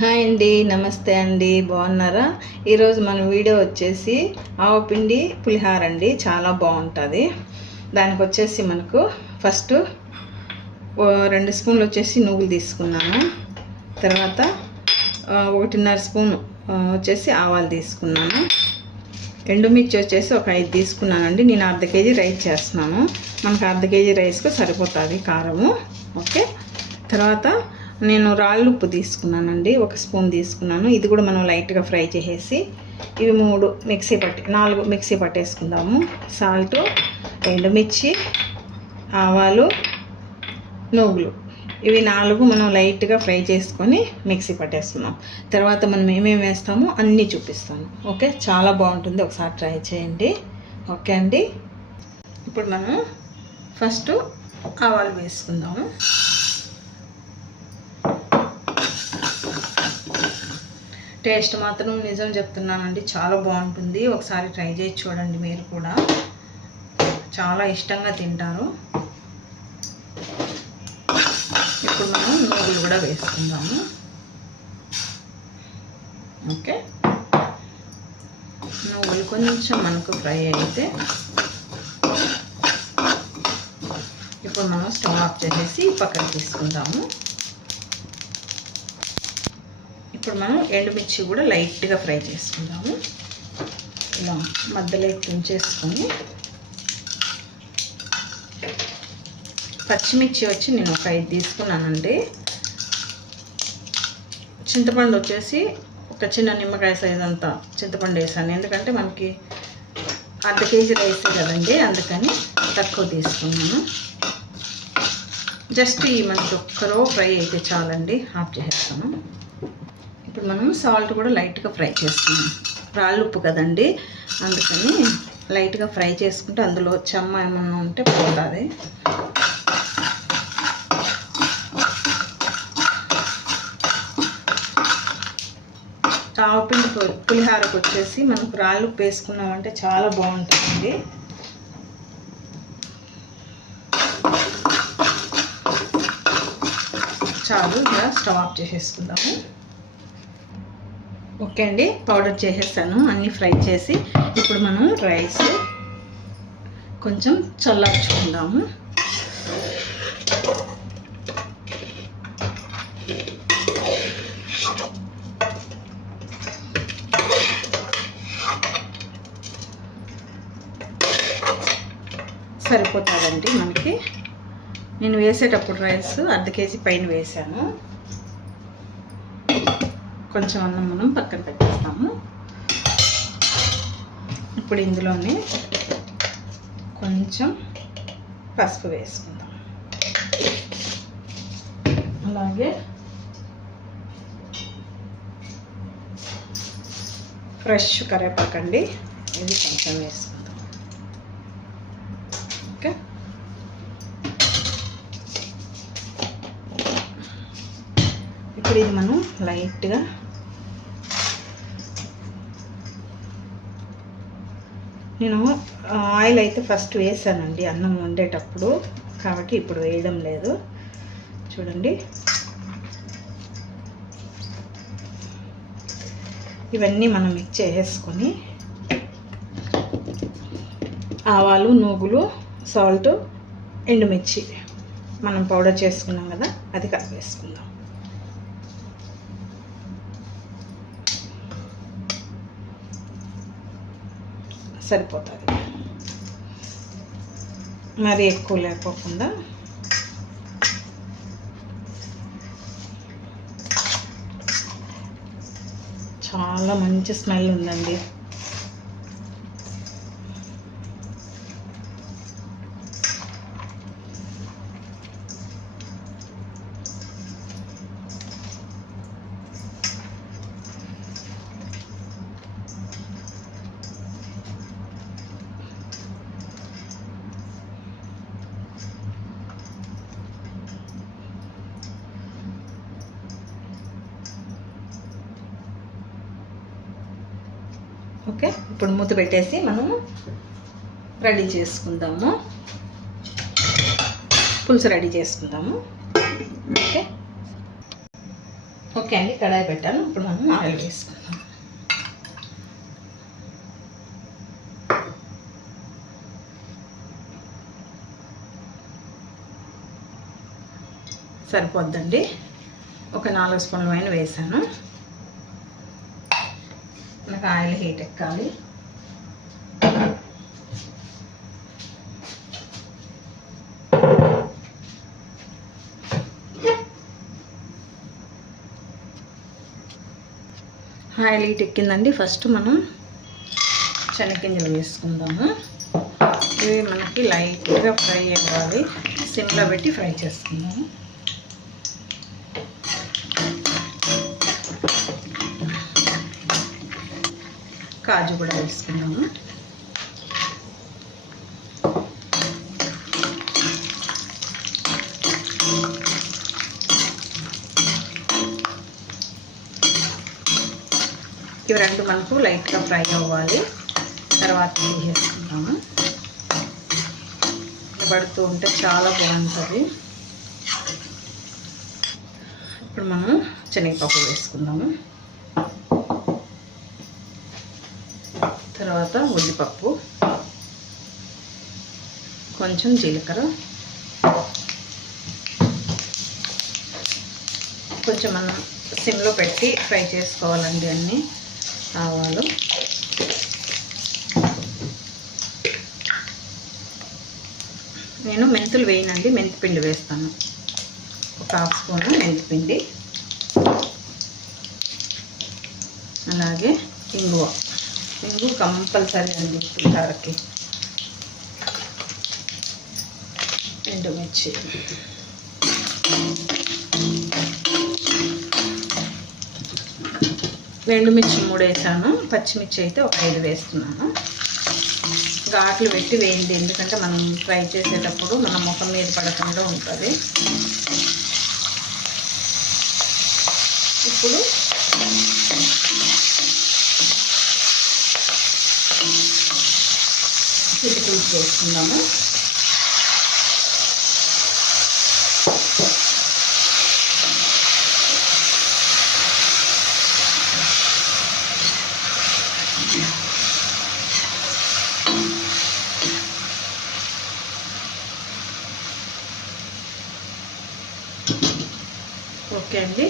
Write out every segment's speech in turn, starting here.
Hi అండి నమస్తే అండి బాగున్నారా? ఈరోజు మన వీడియో వచ్చేసి ఆవపిండి పులిహార అండి చాలా బాగుంటుంది. దానికి వచ్చేసి మనకు ఫస్ట్ రెండు స్పూన్లు వచ్చేసి నువ్వులు తీసుకున్నాను. తర్వాత ఒకటిన్నర స్పూన్ వచ్చేసి ఆవాలు తీసుకున్నాను. ఎండుమిర్చి వచ్చేసి ఒక ఐదు తీసుకున్నానండి. నేను అర్ధ కేజీ రైస్ చేస్తున్నాను. మనకు అర్ధ కేజీ రైస్కు సరిపోతుంది కారము. ఓకే? తర్వాత నేను రాళ్ళు ఉప్పు తీసుకున్నానండి ఒక స్పూన్ తీసుకున్నాను. ఇది కూడా మనం లైట్గా ఫ్రై చేసేసి ఇవి మూడు మిక్సీ పట్టి నాలుగు మిక్సీ పట్టేసుకుందాము. సాల్ట్ ఎండుమిర్చి ఆవాలు నువ్వులు. ఇవి నాలుగు మనం లైట్గా ఫ్రై చేసుకొని మిక్సీ పట్టేసుకున్నాం తర్వాత మనం ఏమేమి వేస్తామో అన్నీ చూపిస్తాను. ఓకే? చాలా బాగుంటుంది. ఒకసారి ట్రై చేయండి. ఓకే అండి? ఇప్పుడు మనం ఫస్ట్ ఆవాలు వేసుకుందాము. టేస్ట్ మాత్రం నిజం చెప్తున్నానండి. చాలా బాగుంటుంది. ఒకసారి ట్రై చేసి చూడండి మీరు కూడా. చాలా ఇష్టంగా తింటారు. ఇప్పుడు మనం నూగులు కూడా వేసుకుందాము. ఓకే. నువ్వులు కొంచెం మనకు ఫ్రై అయితే ఇప్పుడు మనం స్టవ్ ఆఫ్ చేసేసి పక్కన తీసుకుందాము. ఇప్పుడు మనం ఎండుమిర్చి కూడా లైట్గా ఫ్రై చేసుకుందాము. ఇలా మధ్యలో తుంచేసుకొని పచ్చిమిర్చి వచ్చి నేను ఒక ఐదు తీసుకున్నానండి. చింతపండు వచ్చేసి ఒక చిన్న నిమ్మకాయ సైజ్ అంతా చింతపండు వేసాను. ఎందుకంటే మనకి అర్ధ కేజీ రైస్ కదండి అందుకని తక్కువ తీసుకున్నాను. జస్ట్ ఈ మనకి ఒక్కరో ఫ్రై అయితే చాలండి. ఆఫ్ చేసేస్తాను. ఇప్పుడు మనం సాల్ట్ కూడా లైట్గా ఫ్రై చేసుకున్నాం రాళ్ళు ఉప్పు కదండి. అందుకని లైట్గా ఫ్రై చేసుకుంటే అందులో చెమ్మ ఏమన్నా ఉంటే పోతుంది. ఆవపిండి పులిహారకు వచ్చేసి మనకు రాళ్ళు ఉప్పు వేసుకున్నామంటే చాలా బాగుంటుందండి. చాలు ఇలా స్టవ్ ఆఫ్ చేసేసుకుందాము. ఓకే అండి పౌడర్ చేసేసాను అన్నీ ఫ్రై చేసి ఇప్పుడు మనం రైస్ కొంచెం చల్లార్చుకుందాము. సరిపోతుందండి మనకి. నేను వేసేటప్పుడు రైస్ అర్ధ కేజీ పైన వేసాను. కొంచెం అన్నం మనం పక్కన పెట్టేస్తాము. ఇప్పుడు ఇందులోనే కొంచెం పసుపు వేసుకుందాం. అలాగే ఫ్రెష్ కరివేపాకండి ఇది కొంచెం వేసుకుందాం. ఇప్పుడు ఇది మనం. లైట్గా. నేను ఆయిల్ అయితే ఫస్ట్ వేసానండి అన్నం వండేటప్పుడు. కాబట్టి ఇప్పుడు వేయడం లేదు. చూడండి. ఇవన్నీ మనం మిక్స్ చేసేసుకొని ఆవాలు నువ్వులు సాల్ట్ ఎండుమిర్చి మనం పౌడర్ చేసుకున్నాం కదా అది కలిపేసుకుందాం. సరిపోతుంది. మరి ఎక్కువ లేకోకుండా చాలా మంచి స్మెల్ ఉందండి. ఓకే? ఇప్పుడు మూత పెట్టేసి మనము రెడీ చేసుకుందాము. పులుసు రెడీ చేసుకుందాము. ఓకే? ఓకే అండి కడాయి పెట్టాను. ఇప్పుడు మనం ఆయిల్ వేసుకుందాం. సరిపోద్దండి. ఒక నాలుగు స్పూన్ల వైన వేసాను. మనకు ఆయిల్ హీట్ ఎక్కాలి. ఆయిల్ హీట్ ఎక్కిందండి. ఫస్ట్ మనం శనగగింజలు వేసుకుందాము. ఇవి మనకి లైట్గా ఫ్రై అవ్వాలి. సిమ్లో పెట్టి ఫ్రై చేసుకుందాము. కాజు కూడా వేసుకుందాము ఇవి రెండు మనకు లైట్గా ఫ్రై అవ్వాలి. తర్వాత తీసేసుకుందాము పడుతూ ఉంటే చాలా బాగుంటుంది. ఇప్పుడు మనం శనగపప్పు వేసుకుందాము. తర్వాత ఉల్లిపప్పు కొంచెం జీలకర్ర కొంచెం మనం సిమ్లో పెట్టి ఫ్రై చేసుకోవాలండి అన్నీ ఆవాలు. నేను మెంతులు వేయనండి మెంతిపిండి వేస్తాను. ఒక హాఫ్ స్పూన్ మెంతిపిండి. అలాగే ఇంగువ. పెరుగు కంపల్సరీ అండి పులిహారకి ఎండుమిర్చి ఎండుమిర్చి మూడు వేసాను. పచ్చిమిర్చి అయితే ఒక ఐదు వేస్తున్నాను. ఘాట్లు పెట్టి వేయండి. ఎందుకంటే మనం ఫ్రై చేసేటప్పుడు మన ముఖం మీద పడకుండా ఉంటుంది. ఇప్పుడు చిటికలు చేసుకున్నాము ఓకే అండి.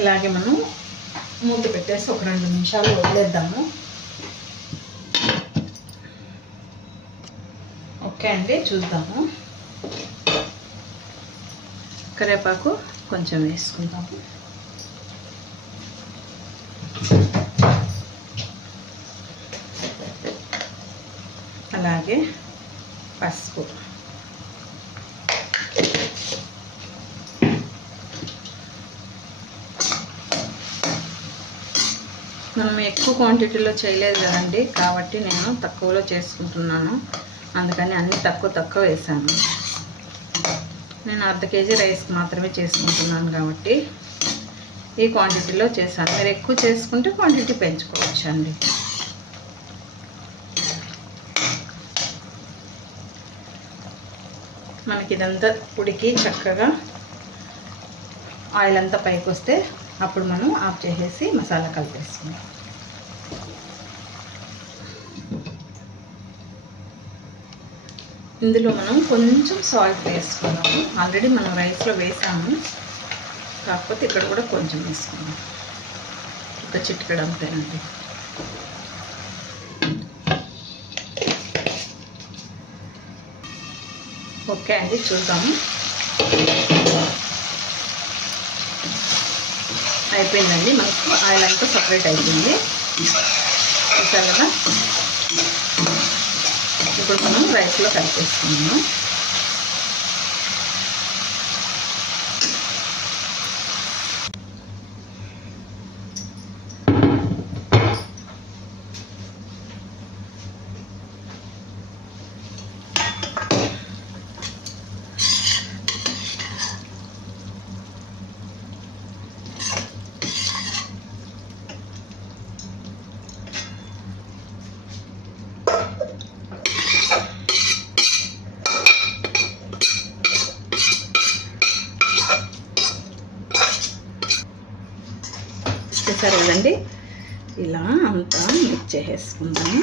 ఇలాగే మనం మూత పెట్టేసి ఒక రెండు నిమిషాలు వదిలేద్దాము. ఓకే అండి చూద్దాము. కరివేపాకు కొంచెం వేసుకుందాము అలాగే పసుపు మనం ఎక్కువ క్వాంటిటీలో చేయలేదు కదండి. కాబట్టి నేను తక్కువలో చేసుకుంటున్నాను. అందుకని అన్నీ తక్కువ తక్కువ వేసాను నేను అర్ధ కేజీ రైస్ మాత్రమే చేసుకుంటున్నాను కాబట్టి ఈ క్వాంటిటీలో చేశాను. మీరు ఎక్కువ చేసుకుంటే క్వాంటిటీ పెంచుకోవచ్చు అండి మనకి ఇదంతా ఉడికి చక్కగా ఆయిల్ అంతా పైకి వస్తే అప్పుడు మనం ఆఫ్ చేసేసి మసాలా కలిపేసుకుందాం. ఇందులో మనం కొంచెం సాల్ట్ వేసుకున్నాము ఆల్రెడీ మనం రైస్లో వేసాము. కాకపోతే ఇక్కడ కూడా కొంచెం వేసుకున్నాం ఒక చిట్కడ అంతేనండి. ఓకే అండి చూద్దాము. అయిపోయిందండి. మనకు ఆయిల్ అంతా సపరేట్ అయిపోయింది. చూసారు కదా? ఇప్పుడు మనం రైస్లో కలిపేసుకున్నాము చూసారు కదండి ఇలా అంతా మిక్స్ చేసేసుకుందాము.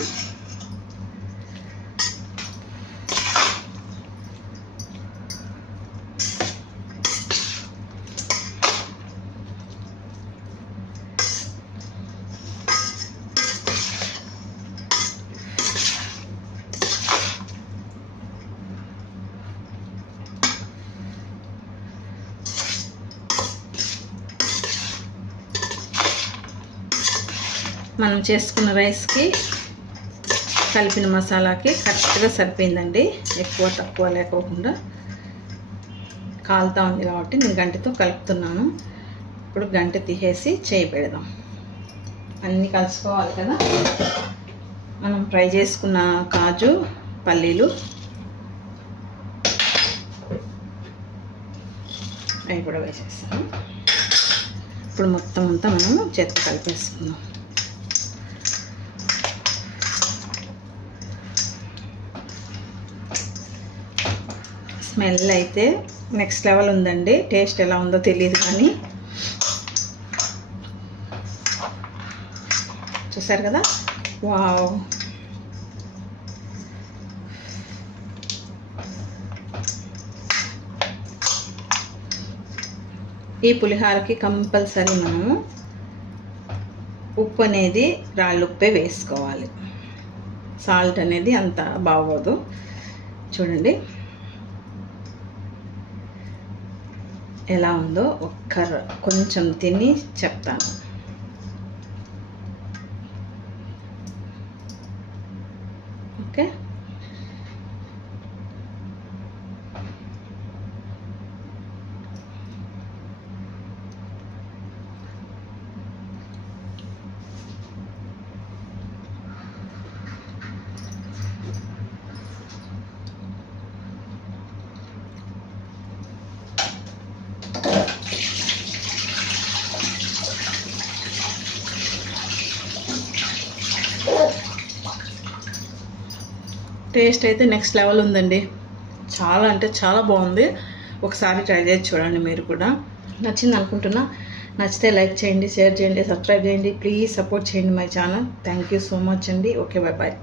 మనం చేసుకున్న రైస్కి కలిపిన మసాలాకి కరెక్ట్గా సరిపోయిందండి. ఎక్కువ తక్కువ లేకోకుండా కాలుతా ఉంది కాబట్టి నేను గంటతో కలుపుతున్నాను. ఇప్పుడు గంట తీసేసి చేయి పెడదాం. అన్నీ కలుసుకోవాలి కదా? మనం ఫ్రై చేసుకున్న కాజు పల్లీలు అవి కూడా వేసేస్తాము ఇప్పుడు మొత్తం అంతా మనము చేతి కలిపేసుకుందాం. స్మెల్ అయితే నెక్స్ట్ లెవెల్ ఉందండి. టేస్ట్ ఎలా ఉందో తెలియదు కానీ. చూసారు కదా? వావ్. ఈ పులిహారకి కంపల్సరీ మనము ఉప్పు అనేది రాళ్ళు ఉప్పే వేసుకోవాలి. సాల్ట్ అనేది అంత బాగోదు. చూడండి. ఎలా ఉందో ఒక్క కొంచెం తిని చెప్తాను. ఓకే? టేస్ట్ అయితే నెక్స్ట్ లెవెల్ ఉందండి. చాలా అంటే చాలా బాగుంది. ఒకసారి ట్రై చేసి చూడండి మీరు కూడా. నచ్చింది అనుకుంటున్నా నచ్చితే లైక్ చేయండి షేర్ చేయండి సబ్స్క్రైబ్ చేయండి. ప్లీజ్ సపోర్ట్ చేయండి my channel. Thank you so much అండి. Okay bye bye